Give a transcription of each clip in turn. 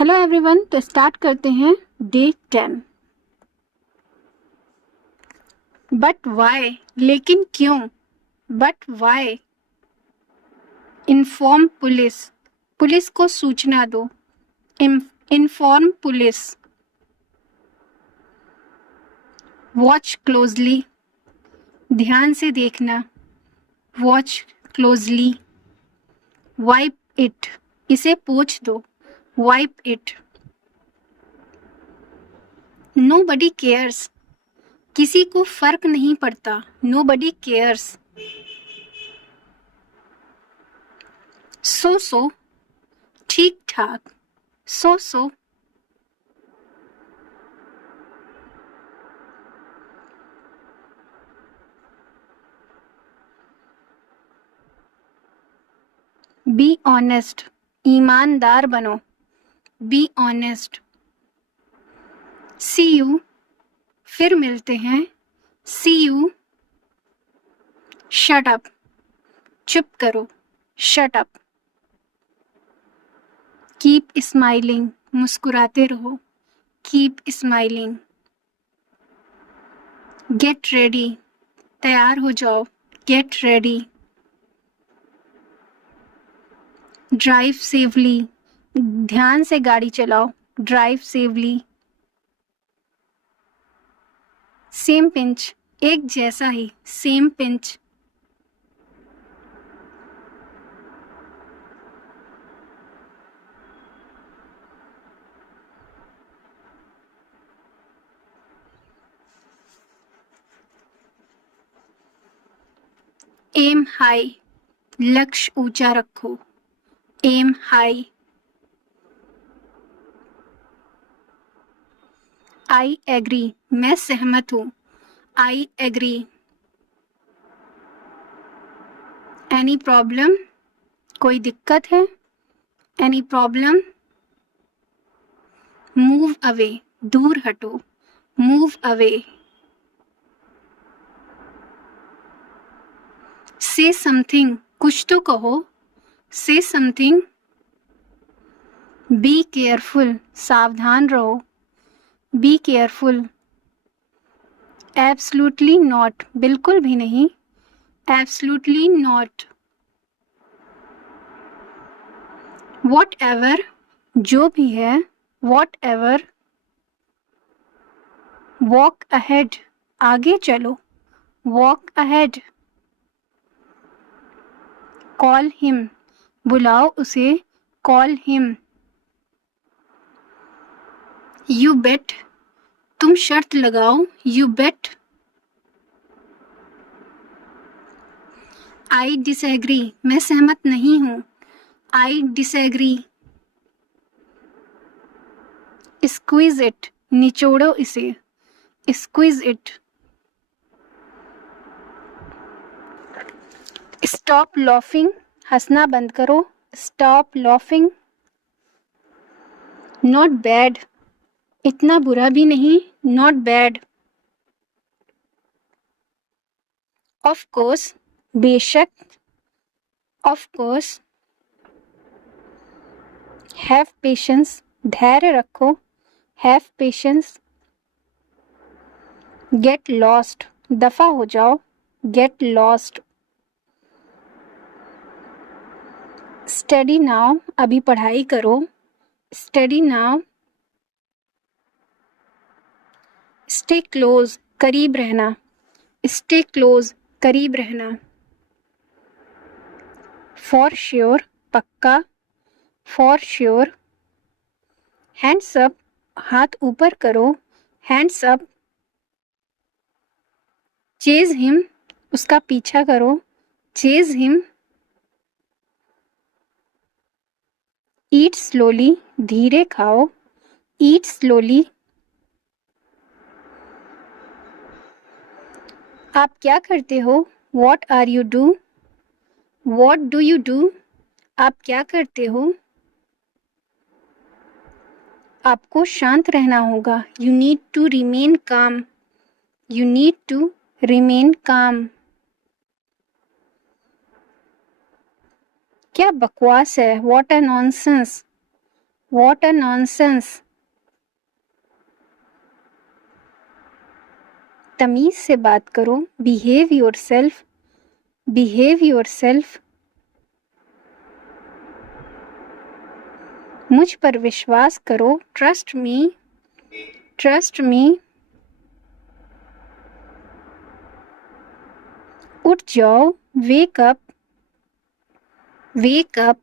Hello everyone, तो start करते हैं डे 10। बट वाई, लेकिन क्यों? But why? Inform police, police को सूचना दो। Inform police. वॉच क्लोजली, ध्यान से देखना। Watch closely. वाइप इट, इसे पोंछ दो। Wipe it. नोबडी केयर्स, किसी को फर्क नहीं पड़ता। Nobody cares. सो ठीक ठाक। सो बी ऑनेस्ट, ईमानदार बनो। Be honest. सी यू, फिर मिलते हैं। सी यू। शट अप, चुप करो। Shut up. कीप स्माइलिंग, मुस्कुराते रहो। Keep smiling. गेट रेडी, तैयार हो जाओ। Get ready. ड्राइव सेफली, ध्यान से गाड़ी चलाओ। Drive safely. सेम पिंच, एक जैसा ही। Same pinch. एम हाई, लक्ष्य ऊंचा रखो। M high. आई एग्री, मैं सहमत हूँ। I agree. एनी प्रॉब्लम, कोई दिक्कत है? Any problem. मूव अवे, दूर हटो। Move away. से समथिंग, कुछ तो कहो। से समथिंग। बी केयरफुल, सावधान रहो। Be careful. एब्सोल्युटली नॉट, बिल्कुल भी नहीं। Absolutely not. वॉट एवर, जो भी है। What ever. वॉक अहेड, आगे चलो। Walk ahead. कॉल हिम, बुलाओ उसे। Call him. यू बेट, तुम शर्त लगाओ। You bat. आई डिसएग्री, मैं सहमत नहीं हूँ। I disagree. स्क्वीज इट, निचोड़ो इसे। Squeeze it. स्टॉप लॉफिंग, हंसना बंद करो। Stop laughing. नॉट बैड, इतना बुरा भी नहीं। Not bad. ऑफ कोर्स, बेशक। Of course. हैव पेशेंस, धैर्य रखो। Have patience. गेट लॉस्ट, दफा हो जाओ। Get lost. स्टडी नाउ, अभी पढ़ाई करो। Study now. स्टे क्लोज, करीब रहना। स्टे क्लोज, करीब रहना। फॉर श्योर, पक्का। For sure. हैंड्स अप, हाथ ऊपर करो। Hands up. चेज हिम, उसका पीछा करो। Chase him. ईट स्लोली, धीरे खाओ। Eat slowly. आप क्या करते हो? What are you do? What do you do? आप क्या करते हो? आपको शांत रहना होगा। You need to remain calm. You need to remain calm. क्या बकवास है? What a nonsense. What a nonsense. तमीज से बात करो. Behave yourself. Behave yourself. मुझ पर विश्वास करो. Trust me. Trust me. उठ जाओ. Wake up. Wake up.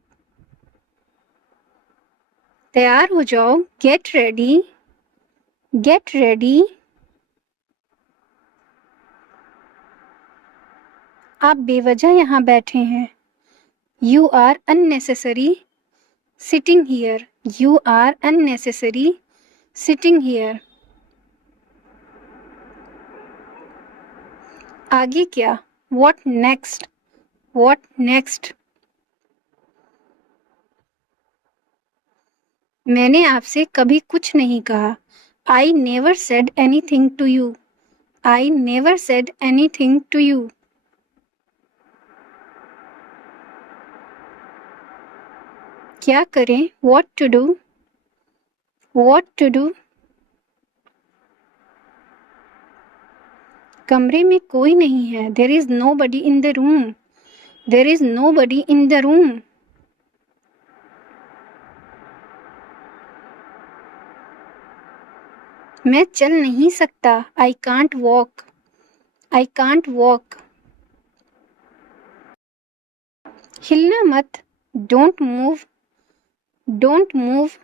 तैयार हो जाओ. Get ready. Get ready. आप बेवजह यहाँ बैठे हैं. You are unnecessary sitting here. You are unnecessary sitting here. आगे क्या? What next? What next? मैंने आपसे कभी कुछ नहीं कहा. I never said anything to you. I never said anything to you. क्या करें? What to do? What to do? कमरे में कोई नहीं है. There is nobody in the room. There is nobody in the room. मैं चल नहीं सकता. I can't walk. I can't walk. हिलना मत. Don't move. Don't move.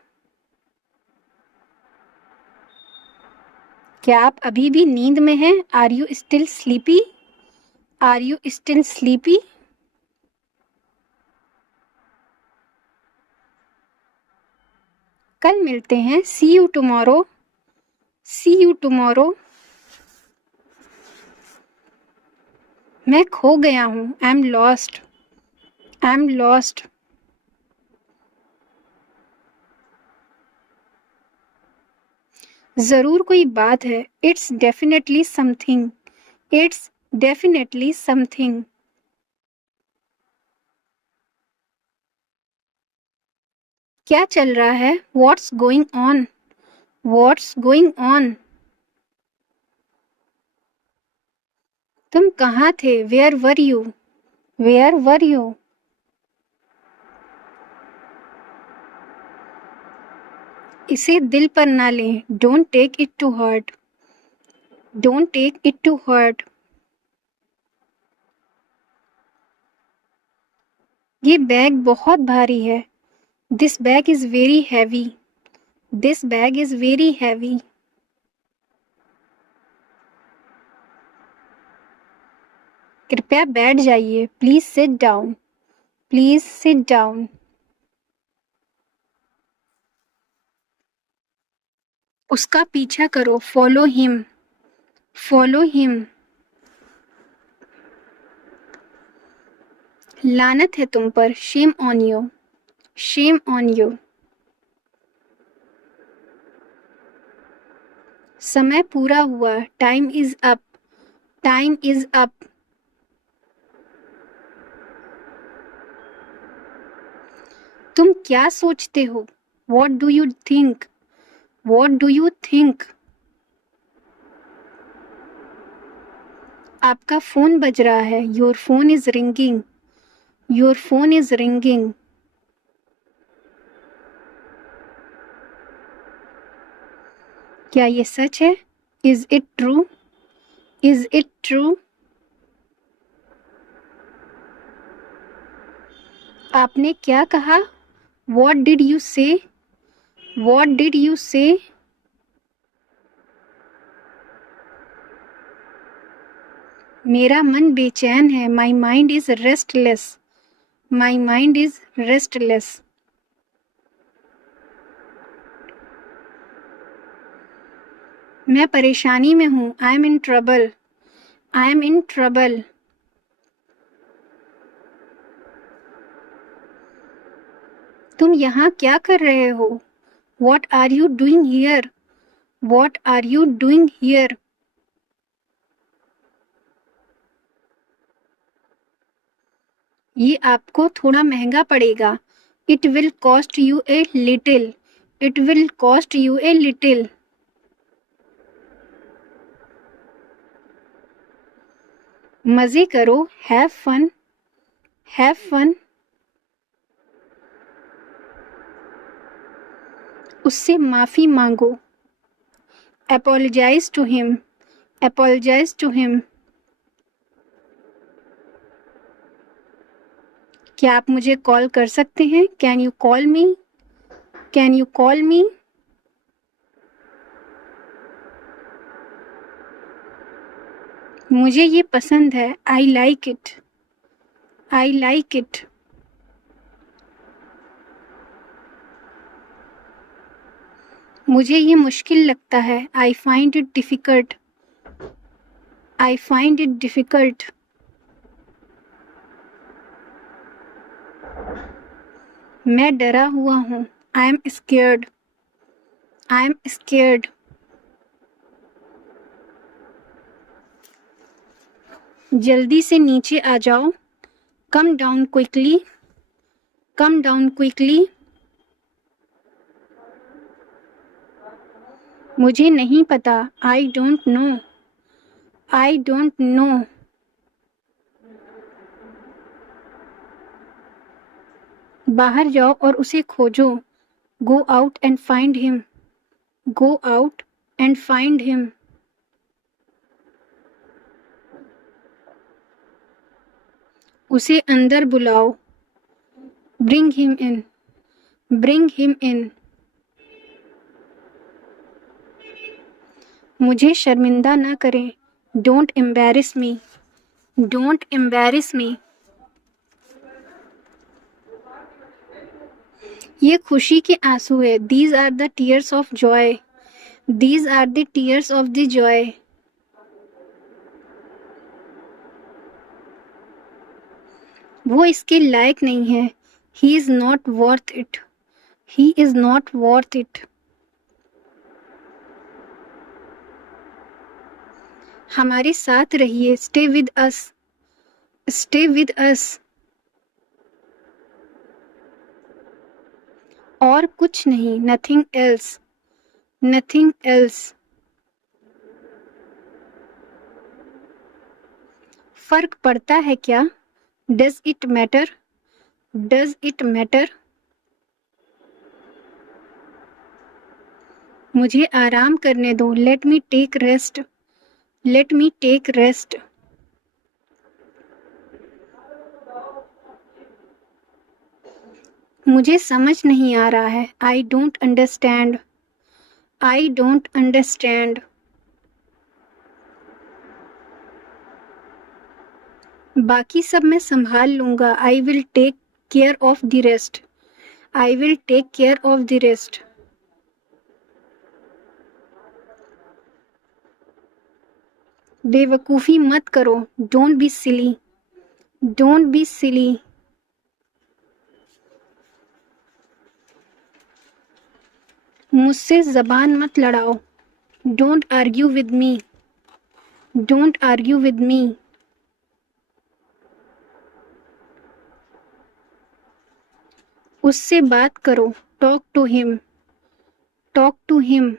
क्या आप अभी भी नींद में हैं? Are you still sleepy? Are you still sleepy? कल मिलते हैं. See you tomorrow. See you tomorrow. मैं खो गया हूँ. I'm lost. I'm lost. जरूर कोई बात है. It's definitely something. It's definitely something. क्या चल रहा है? What's going on? What's going on? तुम कहाँ थे? Where were you? Where were you? इसे दिल पर ना लें. Don't take it to heart. Don't take it to heart. ये बैग बहुत भारी है. This bag is very heavy. This bag is very heavy. कृपया बैठ जाइए. Please sit down. Please sit down. उसका पीछा करो. Follow him. Follow him. लानत है तुम पर. Shame on you. Shame on you. समय पूरा हुआ. Time is up. Time is up. तुम क्या सोचते हो? What do you think? What do you think? आपका फोन बज रहा है. Your phone is ringing. Your phone is ringing. क्या ये सच है? Is it true? Is it true? आपने क्या कहा? What did you say? What did you say? मेरा मन बेचैन है. My mind is restless. My mind is restless. मैं परेशानी में हूँ. I am in trouble. I am in trouble. तुम यहाँ क्या कर रहे हो? What are you doing here? What are you doing here? ये आपको थोड़ा महंगा पड़ेगा. It will cost you a little. It will cost you a little. मजे करो, have fun, have fun. उससे माफी मांगो, apologize to him, apologize to him. क्या आप मुझे कॉल कर सकते हैं? Can you call me? Can you call me? मुझे ये पसंद है. I like it. I like it. मुझे ये मुश्किल लगता है. I find it difficult. I find it difficult. मैं डरा हुआ हूँ. I am scared. I am scared. जल्दी से नीचे आ जाओ. Come down quickly. Come down quickly. मुझे नहीं पता. I don't know. I don't know. बाहर जाओ और उसे खोजो. Go out and find him. Go out and find him. उसे अंदर बुलाओ. Bring him in. Bring him in. मुझे शर्मिंदा ना करें. Don't embarrass me. Don't embarrass me. ये खुशी के आंसू है. These are the tears of joy. These are the tears of the joy. वो इसके लायक नहीं है. He is not worth it. He is not worth it. हमारे साथ रहिए. Stay with us. Stay with us. और कुछ नहीं. Nothing else. Nothing else. फर्क पड़ता है क्या? Does it matter? Does it matter? मुझे आराम करने दो. Let me take rest. Let me take rest. मुझे समझ नहीं आ रहा है. I don't understand. I don't understand. बाकी सब मैं संभाल लूंगा. I will take care of the rest. I will take care of the rest. बेवकूफ़ी मत करो. Don't be silly. Don't be silly. मुझसे ज़बान मत लड़ाओ. Don't argue with me. Don't argue with me. उससे बात करो. Talk to him. Talk to him.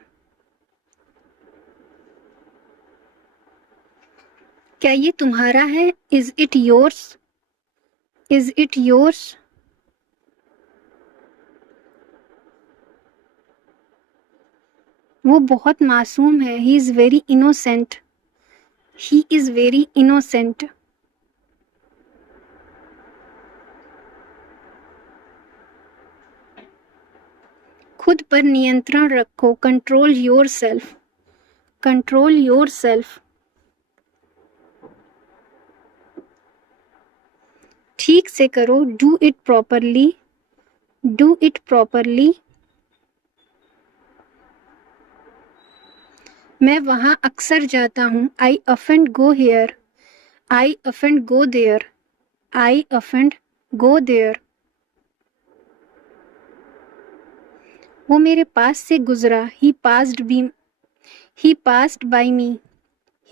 क्या ये तुम्हारा है? Is it yours? Is it yours? वो बहुत मासूम है. He is very innocent. He is very innocent. खुद पर नियंत्रण रखो. Control yourself. Control yourself. ठीक से करो. Do it properly. Do it properly. मैं वहाँ अक्सर जाता हूँ. I often go here. I often go there. I often go there. वो मेरे पास से गुजरा. He passed by me.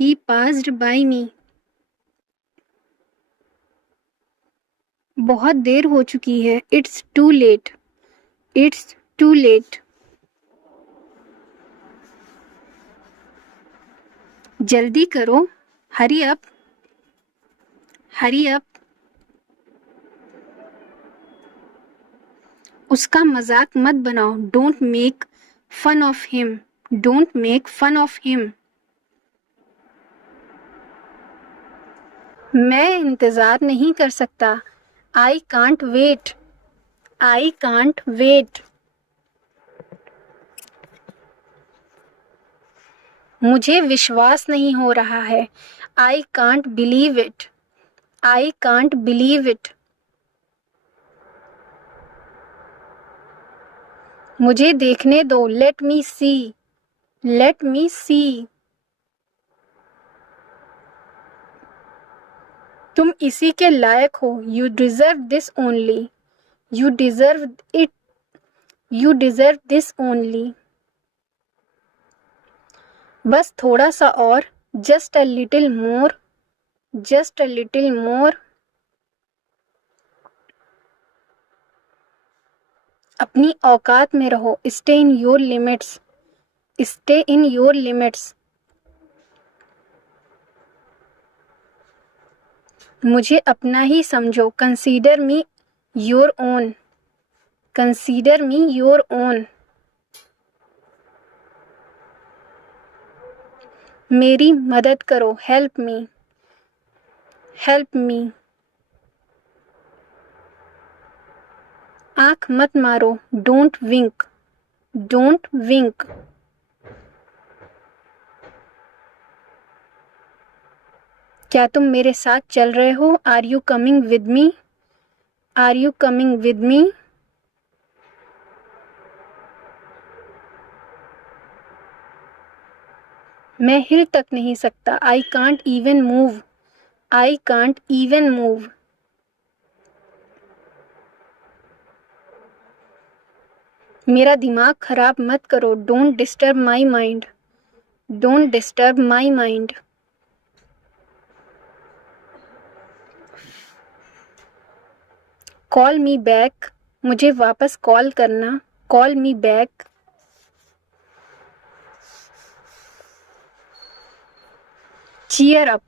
He passed by me. बहुत देर हो चुकी है. It's too late. It's too late. जल्दी करो, हरी अप, हरी अप। उसका मजाक मत बनाओ, don't make fun of him, don't make fun of him. मैं इंतज़ार नहीं कर सकता, I can't wait, I can't wait. मुझे विश्वास नहीं हो रहा है, I can't believe it, I can't believe it. मुझे देखने दो, लेट मी सी, लेट मी सी। तुम इसी के लायक हो, you deserve this only, you deserve it, you deserve this only. बस थोड़ा सा और, just a little more, just a little more. अपनी औकात में रहो, stay in your limits, stay in your limits. मुझे अपना ही समझो, consider me your own, consider me your own. मेरी मदद करो, हेल्प मी, हेल्प मी। आंख मत मारो, डोंट विंक, डोंट विंक। क्या तुम मेरे साथ चल रहे हो, are you coming with me, are you coming with me. मैं हिल तक नहीं सकता, I can't even move, I can't even move. मेरा दिमाग खराब मत करो, don't disturb my mind, don't disturb my mind. Call me back, मुझे वापस कॉल करना, call me back. Cheer up,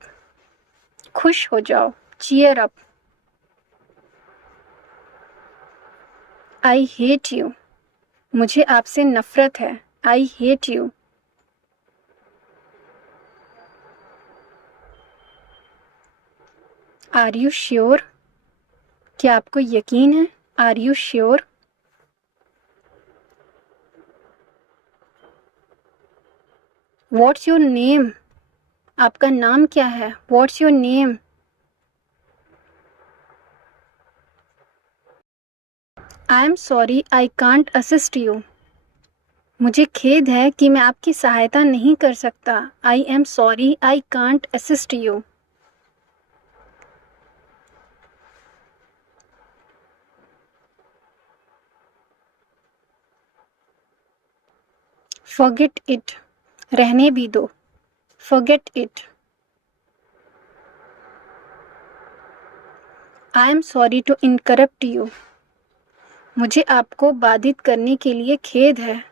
खुश हो जाओ, cheer up. I hate you, मुझे आपसे नफरत है, I hate you. Are you sure, क्या आपको यकीन है, are you sure. What's your name, आपका नाम क्या है, what's your name. I am sorry, I can't assist you, मुझे खेद है कि मैं आपकी सहायता नहीं कर सकता, I am sorry, I can't assist you. Forget it, रहने भी दो, forget it. I am sorry to interrupt you, मुझे आपको बाधित करने के लिए खेद है,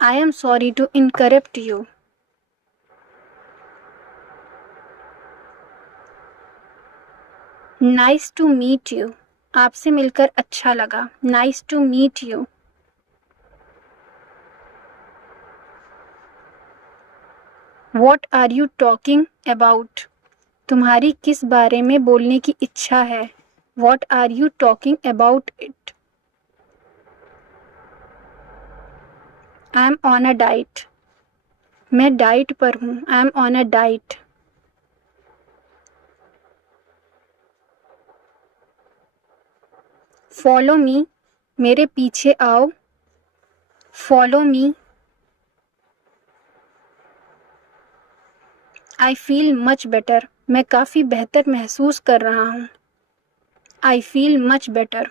I am sorry to interrupt you. Nice to meet you, आपसे मिलकर अच्छा लगा, nice to meet you. What are you talking about, तुम्हारी किस बारे में बोलने की इच्छा है, what are you talking about it. I am on a diet, मैं डाइट पर हूँ, I am on a diet. Follow me, मेरे पीछे आओ, follow me. I feel much better, मैं काफ़ी बेहतर महसूस कर रहा हूँ, I feel much better.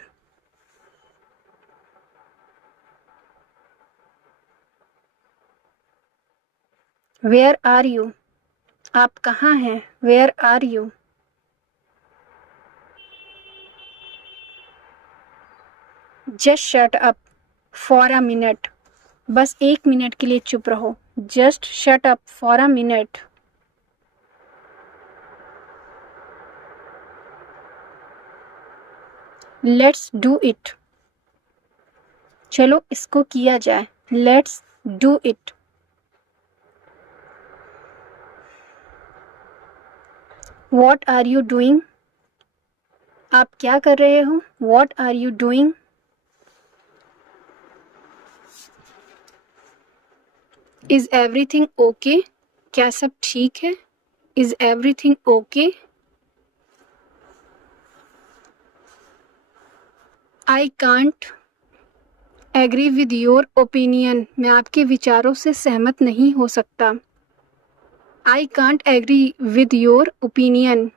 Where are you, आप कहाँ हैं, where are you. Just shut up for a minute, बस एक मिनट के लिए चुप रहो, just shut up for a minute. Let's do it. चलो इसको किया जाए। Let's do it. What are you doing? आप क्या कर रहे हो? What are you doing? Is everything okay? क्या सब ठीक है? Is everything okay? I can't agree with your opinion. मैं आपके विचारों से सहमत नहीं हो सकता। I can't agree with your opinion.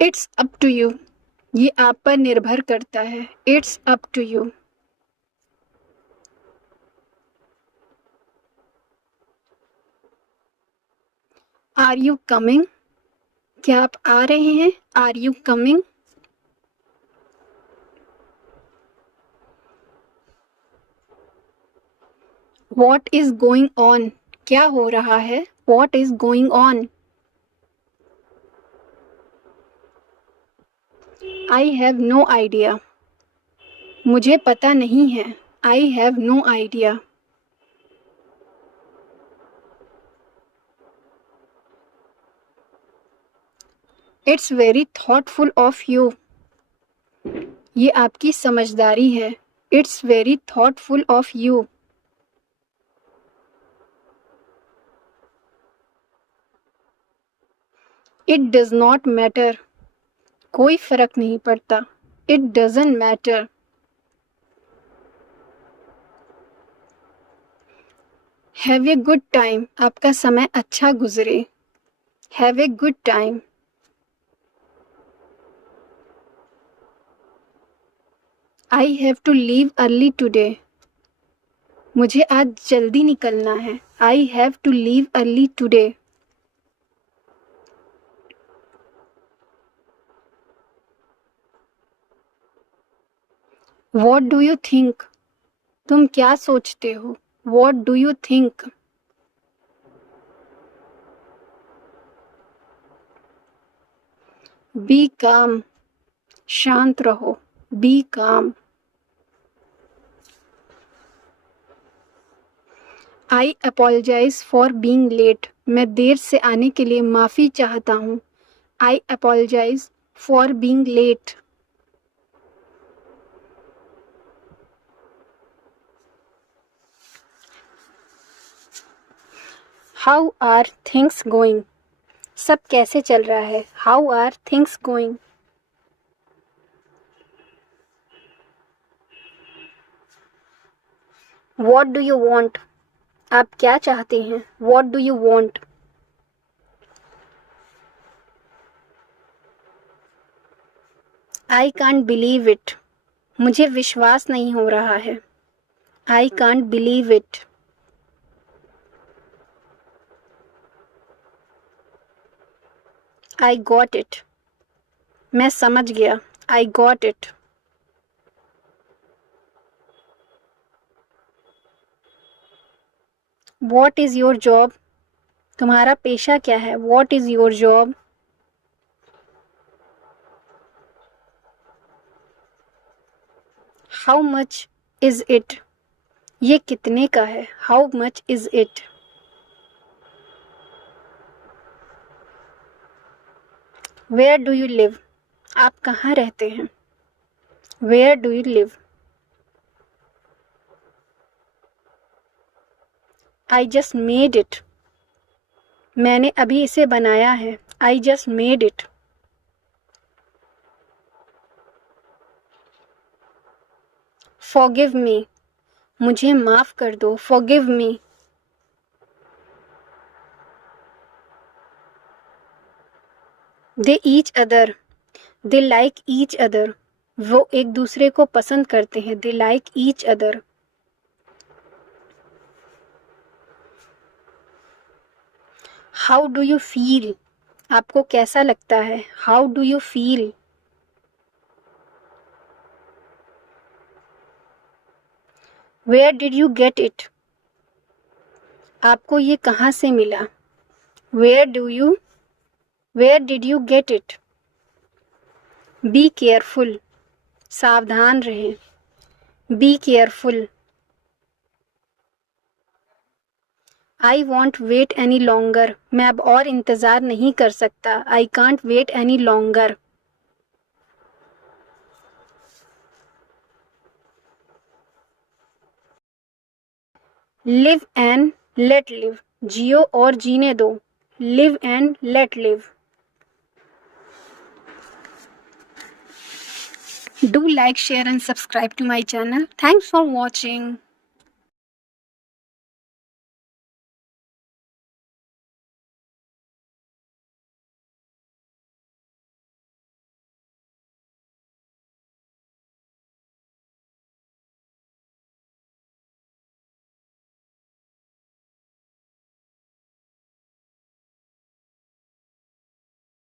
It's up to you. ये आप पर निर्भर करता है। It's up to you. Are you coming? क्या आप आ रहे हैं? Are you coming? What is going on? क्या हो रहा है? What is going on? I have no idea. मुझे पता नहीं है। I have no idea. It's very thoughtful of you. ये आपकी समझदारी है। It's very thoughtful of you. It does not matter. कोई फर्क नहीं पड़ता। It doesn't matter. Have a good time. आपका समय अच्छा गुजरे। Have a good time. I have to leave early today. मुझे आज जल्दी निकलना है। I have to leave early today. What do you think? तुम क्या सोचते हो? What do you think? Be calm. शांत रहो। Be calm. I apologize for being late. मैं देर से आने के लिए माफ़ी चाहता हूँ। I apologize for being late. How are things going? सब कैसे चल रहा है? How are things going? What do you want? आप क्या चाहते हैं? What do you want? I can't believe it. मुझे विश्वास नहीं हो रहा है। I can't believe it. I got it. मैं समझ गया। I got it. What is your job? तुम्हारा पेशा क्या है? What is your job? How much is it? ये कितने का है? How much is it? Where do you live? आप कहाँ रहते हैं? Where do you live? I just made it. मैंने अभी इसे बनाया है। I just made it. Forgive me. मुझे माफ़ कर दो। Forgive me. They each other. They like each other. वो एक दूसरे को पसंद करते हैं। They like each other. How do you feel? आपको कैसा लगता है? How do you feel? Where did you get it? आपको ये कहाँ से मिला? Where did you get it? Be careful, सावधान रहें। Be careful. I won't wait any longer, मैं अब और इंतज़ार नहीं कर सकता। I can't wait any longer. Live and let live, जियो और जीने दो। Live and let live. Do like, share and subscribe to my channel. Thanks for watching.